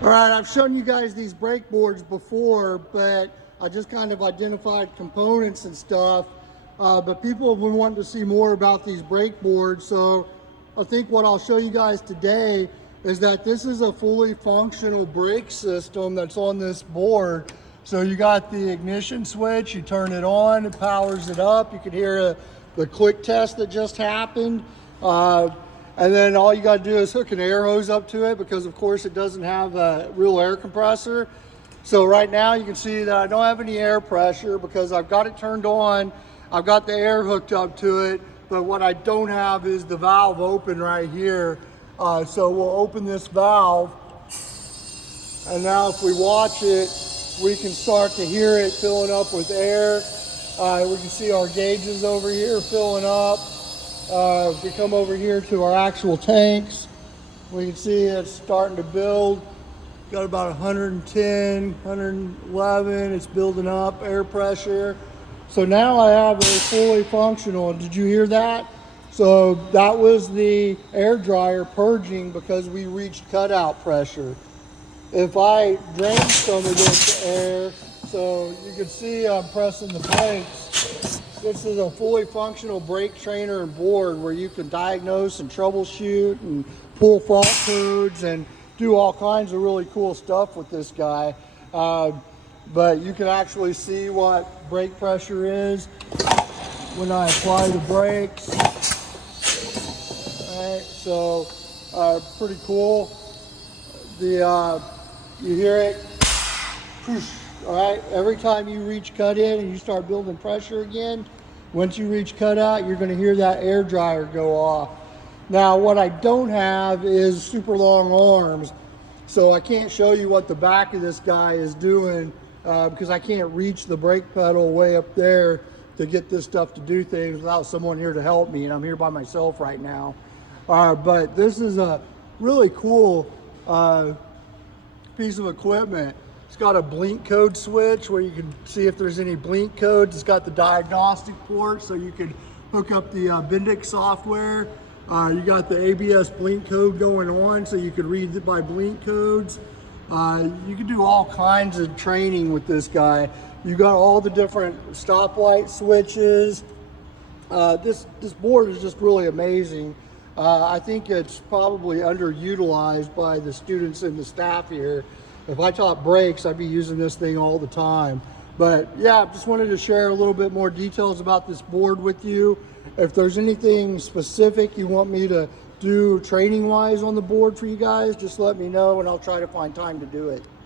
All right, I've shown you guys these brake boards before, but I just kind of identified components and stuff. But people have been wanting to see more about these brake boards, so I think what I'll show you guys today is that this is a fully functional brake system that's on this board. So you got the ignition switch, you turn it on, it powers it up. You can hear the click test that just happened. And then all you got to do is hook an air hose up to it, because of course it doesn't have a real air compressor. So right now you can see that I don't have any air pressure because I've got it turned on. I've got the air hooked up to it, but what I don't have is the valve open right here. So we'll open this valve, and now if we watch it, we can start to hear it filling up with air. We can see our gauges over here filling up. If we come over here to our actual tanks, we can see it's starting to build. Got about 110, 111, it's building up air pressure. So now I have a fully functional, did you hear that? So that was the air dryer purging because we reached cutout pressure. If I drain some of this air, so you can see I'm pressing the brakes. This is a fully functional brake trainer and board where you can diagnose and troubleshoot and pull fault codes and do all kinds of really cool stuff with this guy. But you can actually see what brake pressure is when I apply the brakes. All right, so pretty cool. You hear it, whoosh. All right, every time you reach cut in and you start building pressure again, once you reach cut out, you're going to hear that air dryer go off. Now, what I don't have is super long arms, so I can't show you what the back of this guy is doing because I can't reach the brake pedal way up there to get this stuff to do things without someone here to help me, and I'm here by myself right now. But this is a really cool piece of equipment. It's got a blink code switch where you can see if there's any blink codes. It's got the diagnostic port so you can hook up the Bendix software. You got the ABS blink code going on so you can read it by blink codes. You can do all kinds of training with this guy. You got all the different stoplight switches. This board is just really amazing. I think it's probably underutilized by the students and the staff here. If I taught brakes, I'd be using this thing all the time. But yeah, just wanted to share a little bit more details about this board with you. If there's anything specific you want me to do training wise on the board for you guys, just let me know and I'll try to find time to do it.